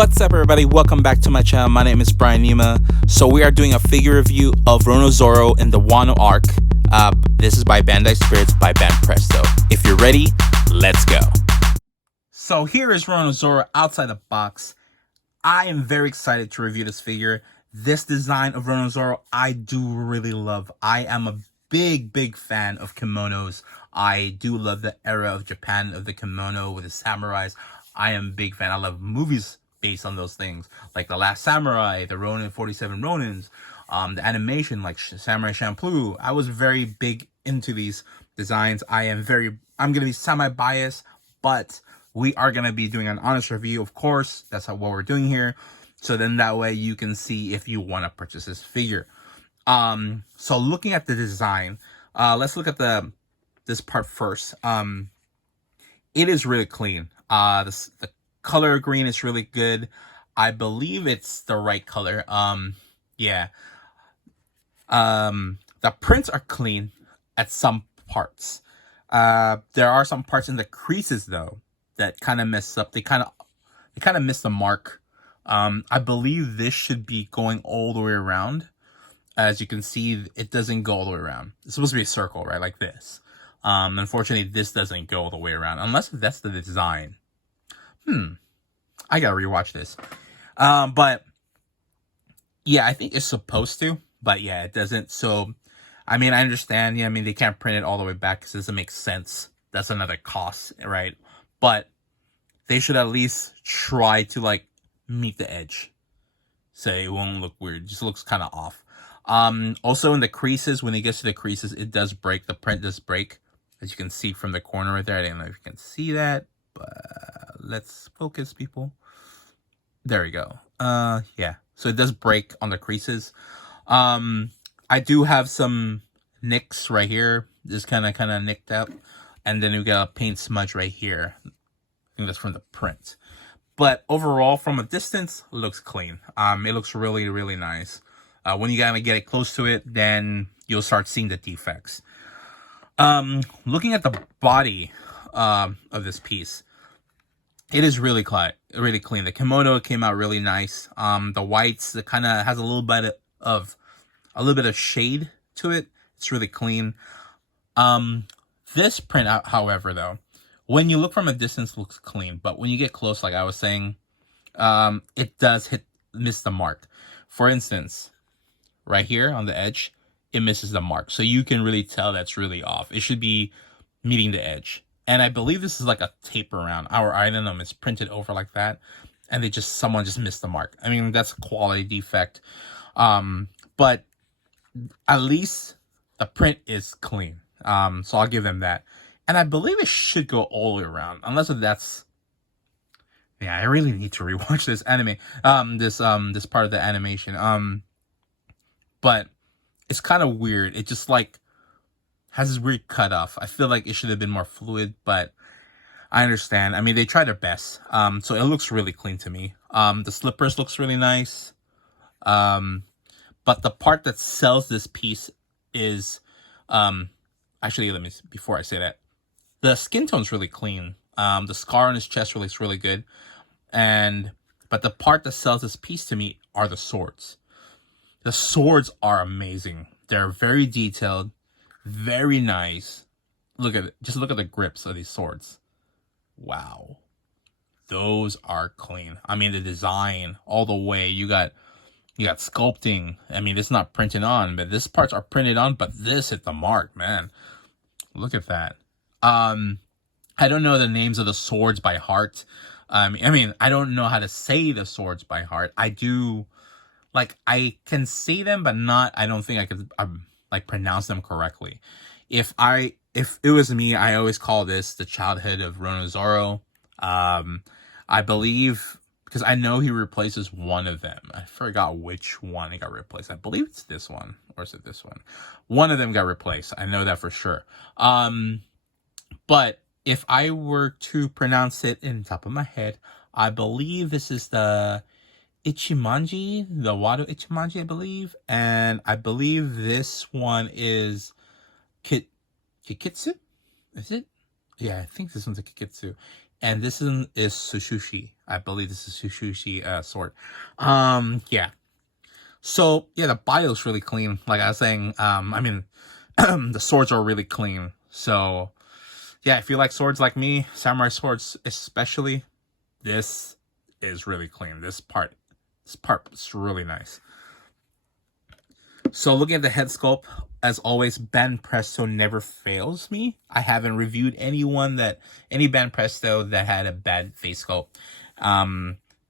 What's up, everybody? Welcome back to my channel. My name is Brian Nima. So we are doing a figure review of Zoro in the Wano arc. This is by Bandai Spirits by Band Presto. If you're ready, let's go. So here is Zoro outside the box. I am very excited to review this figure. This design of Zoro, I do really love. I am a big fan of kimonos. I do love the era of Japan of the kimono with the samurais. I am a big fan. I love movies based on those things, like The Last Samurai, the Ronin 47 Ronins, the animation like Samurai Champloo. I was very big into these designs. I'm gonna be semi-biased, but we are gonna be doing an honest review, of course. That's what we're doing here. So then that way you can see if you want to purchase this figure. So looking at the design, let's look at this part first. It is really clean. The color green is really good. I believe it's the right color. Yeah. The prints are clean at some parts. There are some parts in the creases though that kind of mess up. They kind of miss the mark. I believe this should be going all the way around. As you can see, it doesn't go all the way around. It's supposed to be a circle, right? Like this. Unfortunately, this doesn't go all the way around, unless that's the design. I gotta rewatch this. But yeah, I think it's supposed to, but yeah, it doesn't. So, I mean, I understand. Yeah, I mean, they can't print it all the way back because it doesn't make sense. That's another cost, right? But they should at least try to like meet the edge, so it won't look weird. It just looks kind of off. Also in the creases, when it gets to the creases, it does break. The print does break, as you can see from the corner right there. I don't know if you can see that, but let's focus, people. There we go. Yeah. So it does break on the creases. I do have some nicks right here. Just kind of nicked out. And then we got a paint smudge right here. I think that's from the print. But overall, from a distance, it looks clean. It looks really nice. When you gotta get it close to it, then you'll start seeing the defects. Looking at the body of this piece, it is really clean. The kimono came out really nice. The whites, it kind of has a little bit of shade to it. It's really clean. This print, however, though, when you look from a distance, looks clean, but when you get close, like I was saying, it does miss the mark. For instance, right here on the edge, it misses the mark, so you can really tell that's really off. It should be meeting the edge. And I believe this is like a tape around, or I don't know, it's printed over like that, and someone just missed the mark. I mean, that's a quality defect. But at least the print is clean. So I'll give them that. And I believe it should go all the way around, unless that's... Yeah, I really need to rewatch this anime. This part of the animation. But it's kind of weird. It just like has this weird cutoff. I feel like it should have been more fluid, but I understand. I mean, they tried their best. So it looks really clean to me. The slippers looks really nice. But the part that sells this piece is, actually, before I say that, the skin tone's really clean. The scar on his chest looks really good. But the part that sells this piece to me are the swords. The swords are amazing. They're very detailed, very nice. Look at it. Just look at the grips of these swords. Wow. Those are clean. I mean, the design all the way. You got sculpting. I mean, it's not printed on, but these parts are printed on, but this hit the mark, man. Look at that. I don't know the names of the swords by heart. I mean, I don't know how to say the swords by heart. I do, like, I can say them, but I don't think I could, like, pronounce them correctly. If it was me, I always call this the childhood of Zoro. I believe, because I know he replaces one of them. I forgot which one he got replaced. I believe it's this one, or is it this one? One of them got replaced. I know that for sure. But if I were to pronounce it in the top of my head, I believe this is the Ichimonji, the Wado Ichimonji, I believe. And I believe this one is Kikitsu? Is it? Yeah, I think this one's a Kikitsu. And this is Sushushi. I believe this is Sushushi sword. Yeah. So yeah, the bio's really clean. Like I was saying, I mean, the swords are really clean. So yeah, if you like swords like me, samurai swords especially, this is really clean. This part is really nice. So looking at the head sculpt, as always, band presto never fails me. I haven't reviewed any band presto that had a bad face sculpt.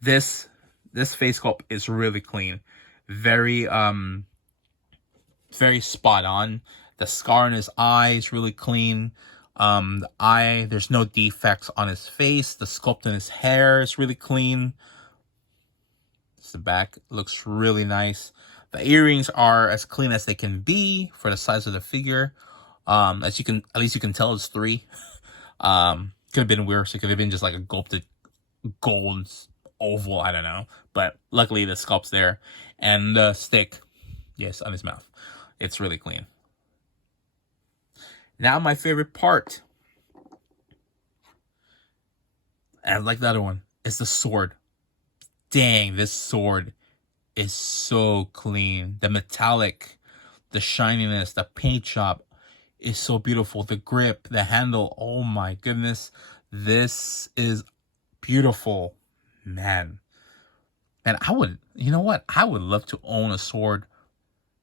This face sculpt is really clean, very very spot on. The scar in his eye is really clean. The eye, there's no defects on his face. The sculpt in his hair is really clean. The back looks really nice. The earrings are as clean as they can be for the size of the figure. As you can, at least you can tell it's 3. Could have been worse. It could have been just like a sculpted gold oval. I don't know. But luckily the sculpt's there. And the stick, yes, on his mouth. It's really clean. Now my favorite part, and like the other one, is the sword. Dang, this sword is so clean. The metallic, the shininess, the paint job is so beautiful. The grip, the handle, oh my goodness. This is beautiful. Man, I would, you know what? I would love to own a sword,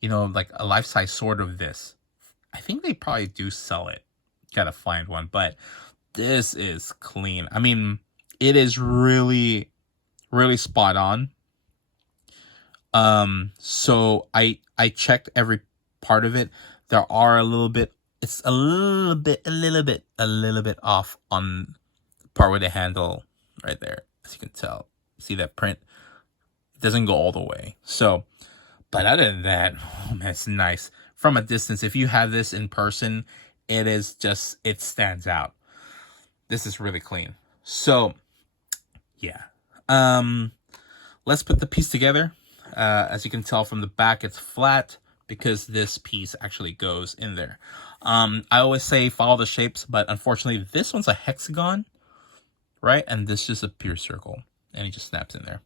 you know, like a life-size sword of this. I think they probably do sell it. Gotta find one, but this is clean. I mean, it is really, really spot on. So I checked every part of it. There are it's a little bit off on the part with the handle right there. As you can tell, see that print? It doesn't go all the way. So, but other than that, oh man, it's nice. From a distance, if you have this in person, it stands out. This is really clean. So, yeah. Let's put the piece together. As you can tell from the back, it's flat because this piece actually goes in there. I always say follow the shapes, but unfortunately this one's a hexagon, right? And this is a pure circle, and it just snaps in there.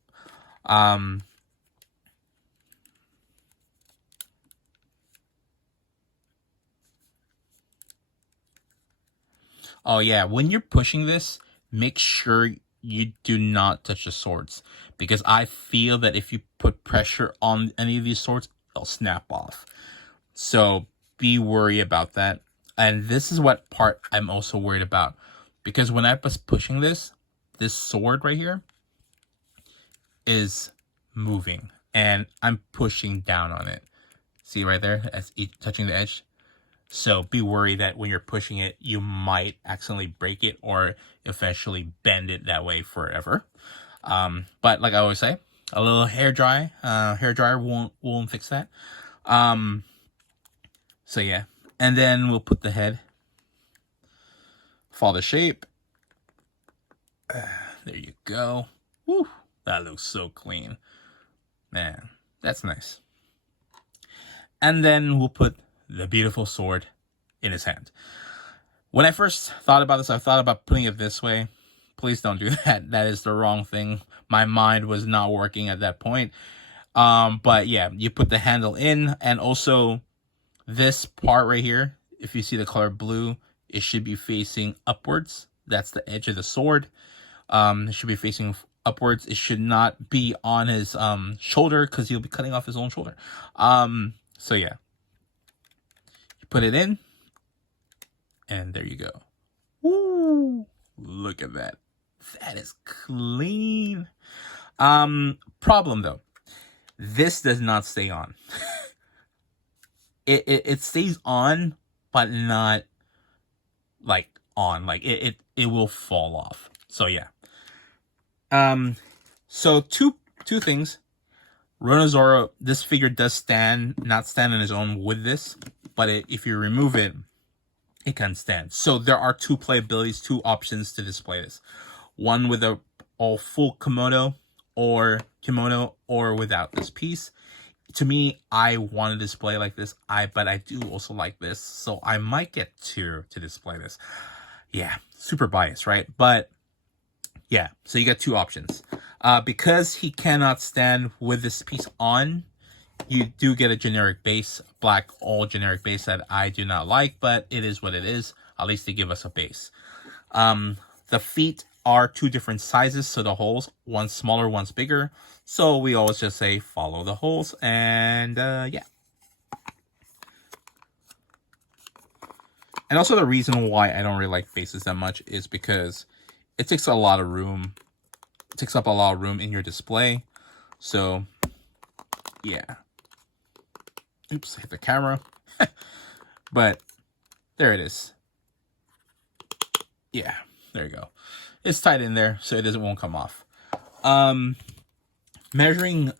Oh yeah, when you're pushing this, make sure you do not touch the swords, because I feel that if you put pressure on any of these swords, they'll snap off. So be worried about that. And this is what part I'm also worried about, because when I was pushing this sword right here is moving, and I'm pushing down on it. See right there, as touching the edge. So be worried that when you're pushing it, you might accidentally break it or eventually bend it that way forever. But like I always say, a little hair dryer won't fix that. So yeah, and then we'll put the head. Follow the shape. There you go. Woo, that looks so clean. Man, that's nice. And then we'll put the beautiful sword in his hand. When I first thought about this, I thought about putting it this way. Please don't do that. That is the wrong thing. My mind was not working at that point. But yeah, you put the handle in, and also this part right here, if you see the color blue, it should be facing upwards. That's the edge of the sword. It should be facing upwards. It should not be on his shoulder, because he'll be cutting off his own shoulder. So yeah, you put it in, and there you go. Woo! Look at that. That is clean. Problem though, this does not stay on. It stays on, but not like on. Like it will fall off. So yeah. So two things. Roronoa, this figure does not stand on his own with this, but if you remove it, it can stand. So there are two playabilities, two options to display this. One with a full kimono or without this piece. To me, I want to display like this, but I do also like this, so I might get two to display this. Yeah, super biased, right? But Yeah, so you got two options. Because he cannot stand with this piece on, you do get a generic base, black all generic base that I do not like, but it is what it is. At least they give us a base. The feet are two different sizes, so the holes, one's smaller, one's bigger. So we always just say follow the holes, and yeah. And also the reason why I don't really like bases that much is because it takes a lot of room. It takes up a lot of room in your display. So yeah. Oops, hit the camera. But there it is. Yeah, there you go. It's tight in there, so it won't come off. Measuring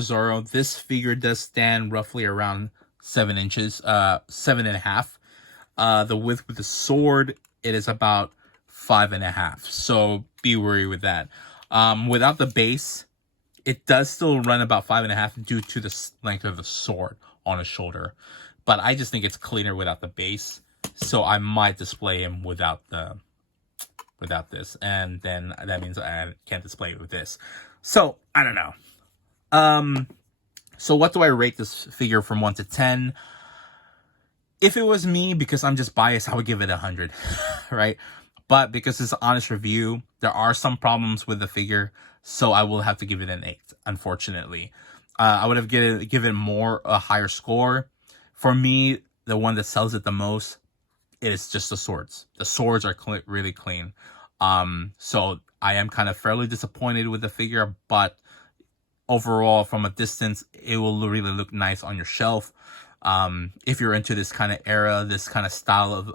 Zoro, this figure does stand roughly around 7 inches, 7.5. The width with the sword, it is about 5.5. So be worried with that. Without the base, it does still run about 5.5 due to the length of the sword on his shoulder. But I just think it's cleaner without the base, so I might display him without this, and then that means I can't display it with this. So I don't know. So what do I rate this figure from 1 to 10? If it was me, because I'm just biased, I would give it 100, right? But because it's an honest review, there are some problems with the figure, so I will have to give it an 8, unfortunately. I would have given more a higher score. For me, the one that sells it the most, it is just the swords. The swords are really clean. So I am kind of fairly disappointed with the figure, but overall, from a distance, it will really look nice on your shelf. If you're into this kind of era, this kind of style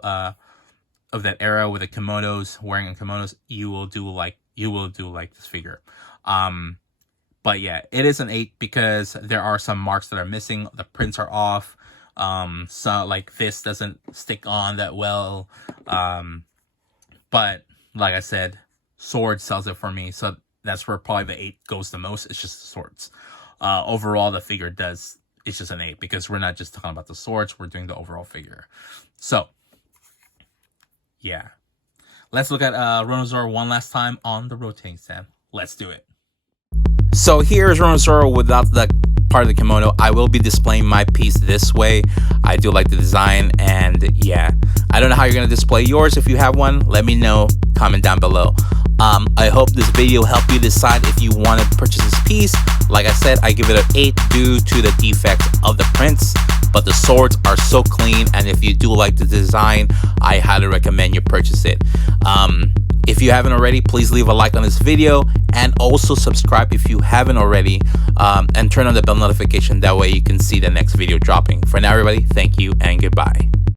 of that era with the kimonos, wearing kimonos, you will do like this figure. But yeah, it is an 8 because there are some marks that are missing. The prints are off. So like this doesn't stick on that well. But like I said, sword sells it for me. So that's where probably the 8 goes the most. It's just the swords. Overall, the figure it's just an 8 because we're not just talking about the swords. We're doing the overall figure. So yeah, let's look at Roronoa one last time on the rotating stand. Let's do it. So here's Roronoa without the part of the kimono. I will be displaying my piece this way. I do like the design, and yeah, I don't know how you're gonna display yours. If you have one, let me know. Comment down below. I hope this video helped you decide if you want to purchase this piece. Like I said, I give it an 8 due to the defects of the prints, but the swords are so clean, and if you do like the design, I highly recommend you purchase it. If you haven't already, please leave a like on this video, and also subscribe if you haven't already, and turn on the bell notification. That way you can see the next video dropping. For now, everybody, thank you and goodbye.